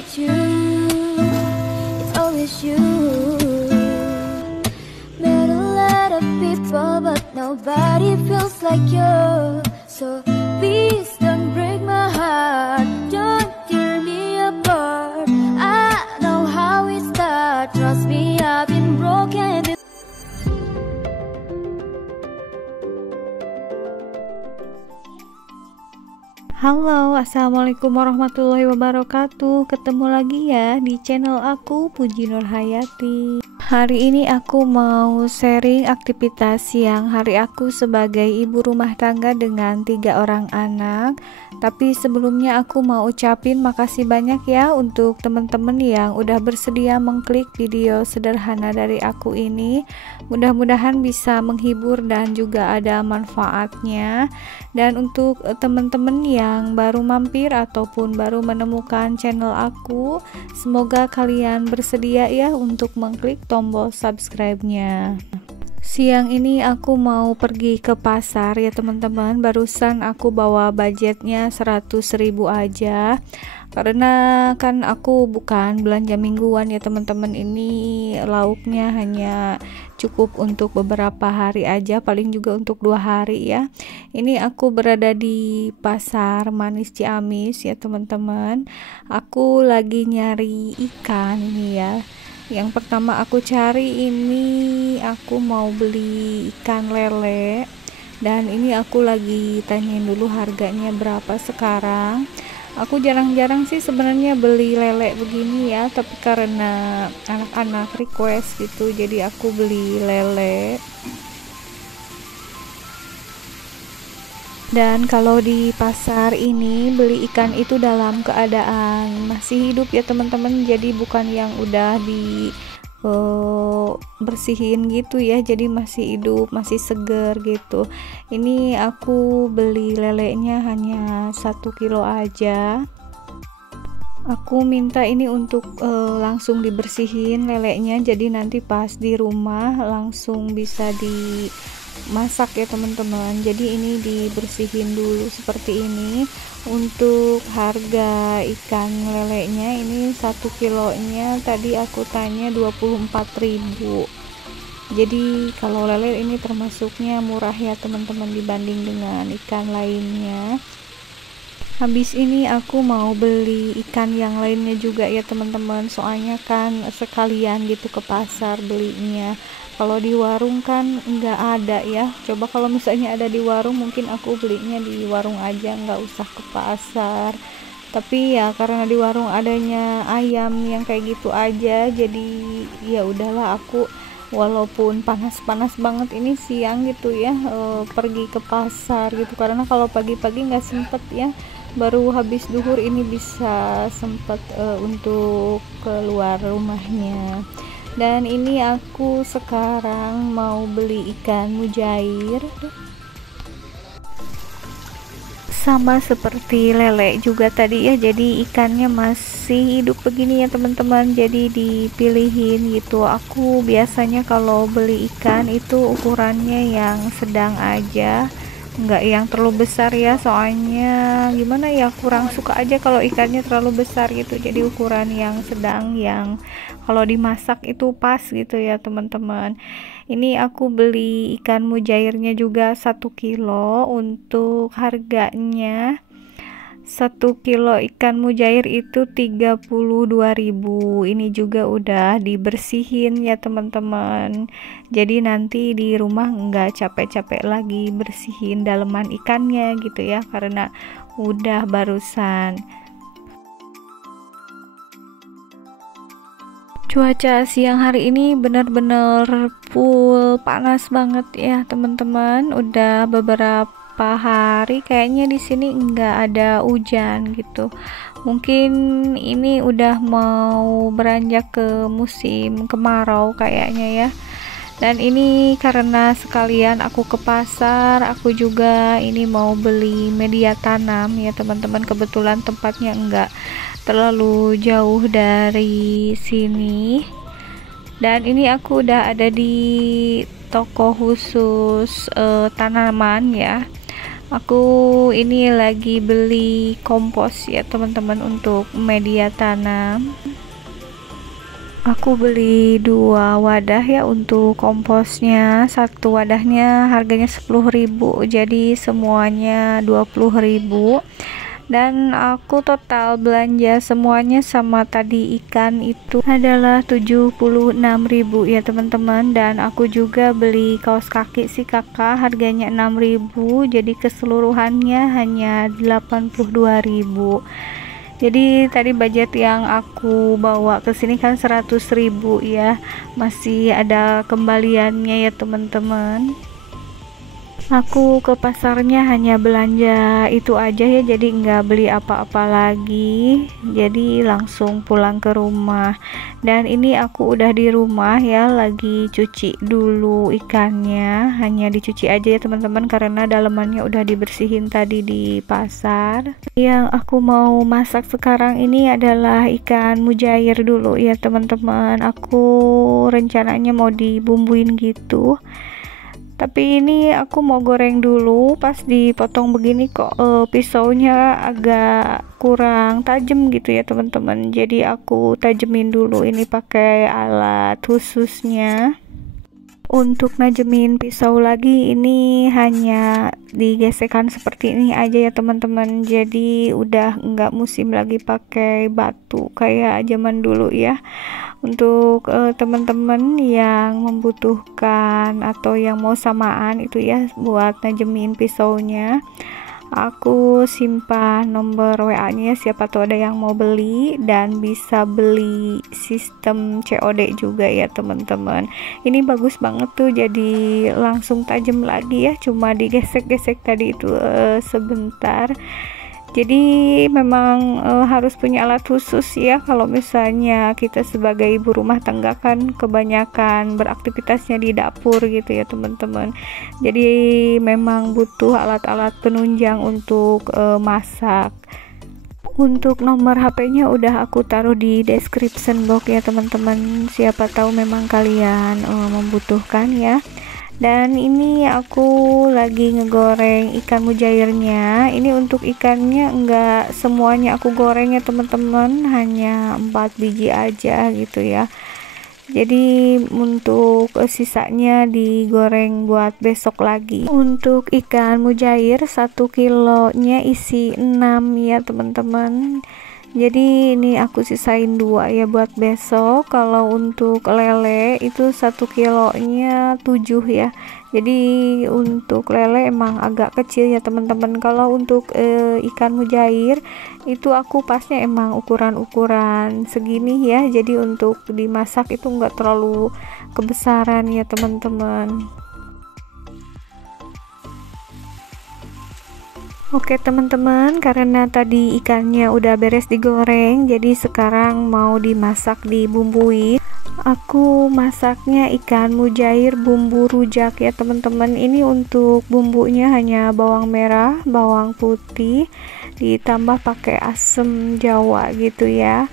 It's you, it's always you. Met a lot of people, but nobody feels like you. So please don't break my heart, don't tear me apart. I know how it starts, trust me, I've been broken before. Halo, assalamualaikum warahmatullahi wabarakatuh. Ketemu lagi ya di channel aku, Puji Nurhayati. Hari ini aku mau sharing aktivitas siang hari aku sebagai ibu rumah tangga dengan 3 orang anak. Tapi sebelumnya aku mau ucapin makasih banyak ya untuk teman-teman yang udah bersedia mengklik video sederhana dari aku ini. Mudah-mudahan bisa menghibur dan juga ada manfaatnya. Dan untuk teman-teman yang baru mampir ataupun baru menemukan channel aku, semoga kalian bersedia ya untuk mengklik tombol subscribe-nya. Siang ini aku mau pergi ke pasar ya teman-teman. Barusan aku bawa budgetnya 100.000 aja, karena kan aku bukan belanja mingguan ya teman-teman. Ini lauknya hanya cukup untuk beberapa hari aja, paling juga untuk 2 hari ya. Ini aku berada di pasar Manis Ciamis ya teman-teman. Aku lagi nyari ikan ini ya. Yang pertama aku cari ini, aku mau beli ikan lele, dan ini aku lagi tanyain dulu harganya berapa sekarang. Aku jarang-jarang sih sebenarnya beli lele begini ya, tapi karena anak-anak request gitu, jadi aku beli lele. Dan kalau di pasar ini beli ikan itu dalam keadaan masih hidup ya teman-teman, jadi bukan yang udah di bersihin gitu ya, jadi masih hidup, masih seger gitu. Ini aku beli lelenya hanya 1 kilo aja. Aku minta ini untuk langsung dibersihin lelenya, jadi nanti pas di rumah langsung bisa dimasak ya teman-teman. Jadi ini dibersihin dulu seperti ini. Untuk harga ikan lelenya ini 1 kilonya tadi aku tanya 24.000. Jadi kalau lele ini termasuknya murah ya teman-teman dibanding dengan ikan lainnya. Habis ini aku mau beli ikan yang lainnya juga ya teman-teman, soalnya kan sekalian gitu ke pasar belinya. Kalau di warung kan nggak ada ya. Coba kalau misalnya ada di warung, mungkin aku belinya di warung aja, nggak usah ke pasar. Tapi ya karena di warung adanya ayam yang kayak gitu aja, jadi ya udahlah, aku walaupun panas-panas banget ini siang gitu ya, pergi ke pasar gitu, karena kalau pagi-pagi nggak sempet ya. Baru habis duhur ini bisa sempet untuk keluar rumahnya. Dan ini aku sekarang mau beli ikan mujair, sama seperti lele juga tadi ya, jadi ikannya masih hidup begini ya teman-teman, jadi dipilihin gitu. Aku biasanya kalau beli ikan itu ukurannya yang sedang aja, nggak yang terlalu besar ya, soalnya gimana ya, kurang suka aja kalau ikannya terlalu besar gitu. Jadi ukuran yang sedang, yang kalau dimasak itu pas gitu ya teman-teman. Ini aku beli ikan mujairnya juga 1 kilo. Untuk harganya 1 kilo ikan mujair itu 32.000. Ini juga udah dibersihin ya teman-teman, jadi nanti di rumah nggak capek-capek lagi bersihin daleman ikannya gitu ya, karena udah barusan. Cuaca siang hari ini benar-benar full panas banget ya teman-teman. Udah beberapa hari kayaknya di sini nggak ada hujan gitu. Mungkin ini udah mau beranjak ke musim kemarau kayaknya ya. Dan ini karena sekalian aku ke pasar, aku juga ini mau beli media tanam ya teman-teman. Kebetulan tempatnya enggak terlalu jauh dari sini. Dan ini aku udah ada di toko khusus tanaman ya. Aku ini lagi beli kompos ya teman-teman untuk media tanam. Aku beli 2 wadah ya untuk komposnya. Satu wadahnya harganya 10.000, jadi semuanya 20.000. Dan aku total belanja semuanya sama tadi ikan itu adalah 76.000 ya teman-teman. Dan aku juga beli kaos kaki si kakak, harganya 6.000, jadi keseluruhannya hanya 82.000. Jadi tadi budget yang aku bawa ke sini kan 100.000 ya, masih ada kembaliannya ya teman-teman. Aku ke pasarnya hanya belanja itu aja ya, jadi nggak beli apa-apa lagi, jadi langsung pulang ke rumah. Dan ini aku udah di rumah ya, lagi cuci dulu ikannya, hanya dicuci aja ya teman-teman karena dalemannya udah dibersihin tadi di pasar. Yang aku mau masak sekarang ini adalah ikan mujair dulu ya teman-teman. Aku rencananya mau dibumbuin gitu, tapi ini aku mau goreng dulu. Pas dipotong begini kok pisaunya agak kurang tajam gitu ya teman-teman, jadi aku tajemin dulu ini pakai alat khususnya. Untuk najemin pisau lagi ini hanya digesekkan seperti ini aja ya teman-teman, jadi udah nggak musim lagi pakai batu kayak zaman dulu ya. Untuk teman-teman yang membutuhkan atau yang mau samaan itu ya buat najemin pisaunya, aku simpan nomor WA-nya, siapa tahu ada yang mau beli, dan bisa beli sistem COD juga ya teman-teman. Ini bagus banget tuh, jadi langsung tajam lagi ya, cuma digesek-gesek tadi itu sebentar. Jadi memang harus punya alat khusus ya kalau misalnya kita sebagai ibu rumah tangga kan kebanyakan beraktivitasnya di dapur gitu ya teman-teman. Jadi memang butuh alat-alat penunjang untuk masak. Untuk nomor HP-nya udah aku taruh di description box ya teman-teman, siapa tahu memang kalian membutuhkan ya. Dan ini aku lagi ngegoreng ikan mujairnya. Ini untuk ikannya enggak semuanya aku goreng ya teman-teman, hanya 4 biji aja gitu ya. Jadi untuk sisanya digoreng buat besok lagi. Untuk ikan mujair 1 kilonya isi 6 ya teman-teman. Jadi ini aku sisain 2 ya buat besok. Kalau untuk lele itu 1 kilonya 7 ya. Jadi untuk lele emang agak kecil ya teman-teman. Kalau untuk ikan mujair itu aku pasnya emang ukuran-ukuran segini ya. Jadi untuk dimasak itu enggak terlalu kebesaran ya teman-teman. Oke teman-teman, karena tadi ikannya udah beres digoreng, jadi sekarang mau dimasak, dibumbui. Aku masaknya ikan mujair bumbu rujak ya teman-teman. Ini untuk bumbunya hanya bawang merah, bawang putih, ditambah pakai asam jawa gitu ya.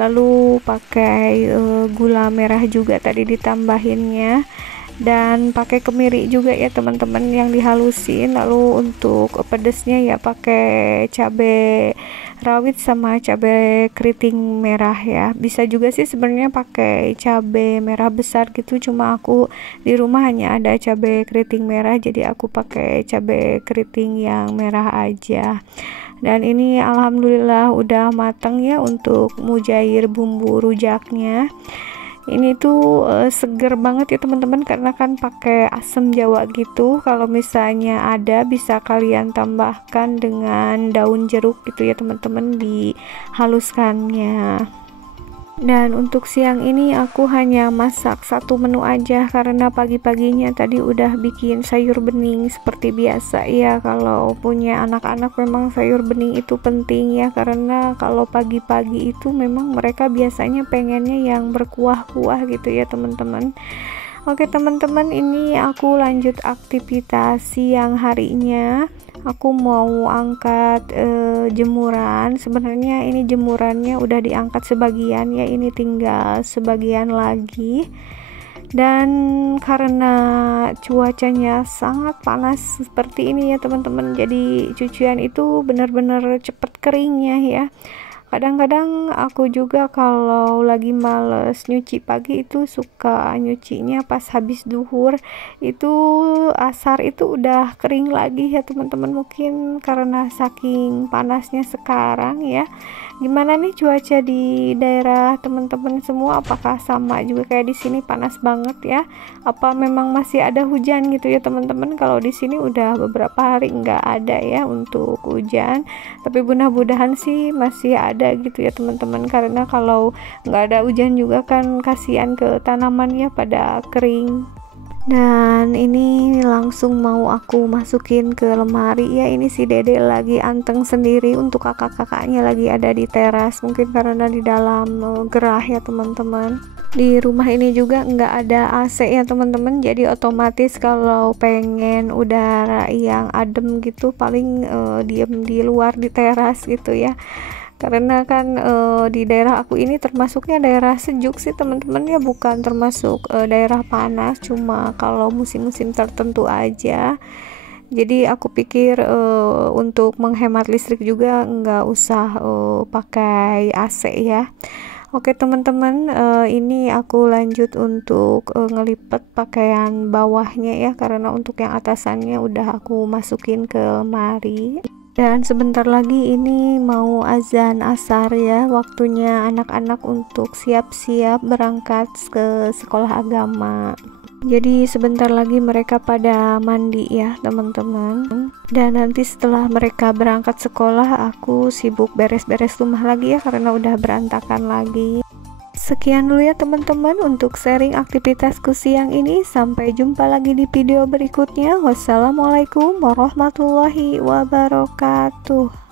Lalu pakai gula merah juga tadi ditambahinnya. Dan pakai kemiri juga ya teman-teman yang dihalusin. Lalu untuk pedesnya ya pakai cabai rawit sama cabai keriting merah ya. Bisa juga sih sebenarnya pakai cabai merah besar gitu, cuma aku di rumah hanya ada cabai keriting merah, jadi aku pakai cabai keriting yang merah aja. Dan ini alhamdulillah udah matang ya untuk mujair bumbu rujaknya. Ini tuh seger banget ya teman-teman, karena kan pakai asam jawa gitu. Kalau misalnya ada bisa kalian tambahkan dengan daun jeruk gitu ya teman-teman, dihaluskannya. Dan untuk siang ini aku hanya masak 1 menu aja karena pagi-paginya tadi udah bikin sayur bening seperti biasa ya. Kalau punya anak-anak memang sayur bening itu penting ya, karena kalau pagi-pagi itu memang mereka biasanya pengennya yang berkuah-kuah gitu ya teman-teman. Oke teman-teman, ini aku lanjut aktivitas siang harinya. Aku mau angkat jemuran. Sebenarnya ini jemurannya udah diangkat sebagian ya, ini tinggal sebagian lagi. Dan karena cuacanya sangat panas seperti ini ya teman-teman, jadi cucian itu benar-benar cepet keringnya ya. Kadang-kadang aku juga kalau lagi males nyuci pagi itu suka nyucinya pas habis duhur, itu asar itu udah kering lagi ya teman-teman, mungkin karena saking panasnya sekarang ya. Gimana nih cuaca di daerah teman-teman semua, apakah sama juga kayak di sini panas banget ya? Apa memang masih ada hujan gitu ya teman-teman? Kalau di sini udah beberapa hari nggak ada ya untuk hujan, tapi mudah-mudahan sih masih ada gitu ya teman-teman, karena kalau nggak ada hujan juga kan kasihan ke tanamannya pada kering. Dan ini langsung mau aku masukin ke lemari ya. Ini si Dede lagi anteng sendiri, untuk kakak-kakaknya lagi ada di teras, mungkin karena di dalam gerah ya teman-teman. Di rumah ini juga nggak ada AC ya teman-teman, jadi otomatis kalau pengen udara yang adem gitu paling diem di luar di teras gitu ya. Karena kan di daerah aku ini termasuknya daerah sejuk sih teman-teman ya, bukan termasuk daerah panas, cuma kalau musim-musim tertentu aja. Jadi aku pikir untuk menghemat listrik juga nggak usah pakai AC ya. Oke teman-teman, ini aku lanjut untuk ngelipet pakaian bawahnya ya, karena untuk yang atasannya udah aku masukin ke lemari. Dan sebentar lagi ini mau azan asar ya, waktunya anak-anak untuk siap-siap berangkat ke sekolah agama. Jadi sebentar lagi mereka pada mandi ya teman-teman. Dan nanti setelah mereka berangkat sekolah, aku sibuk beres-beres rumah lagi ya, karena udah berantakan lagi. Sekian dulu ya teman-teman untuk sharing aktivitasku siang ini. Sampai jumpa lagi di video berikutnya. Wassalamualaikum warahmatullahi wabarakatuh.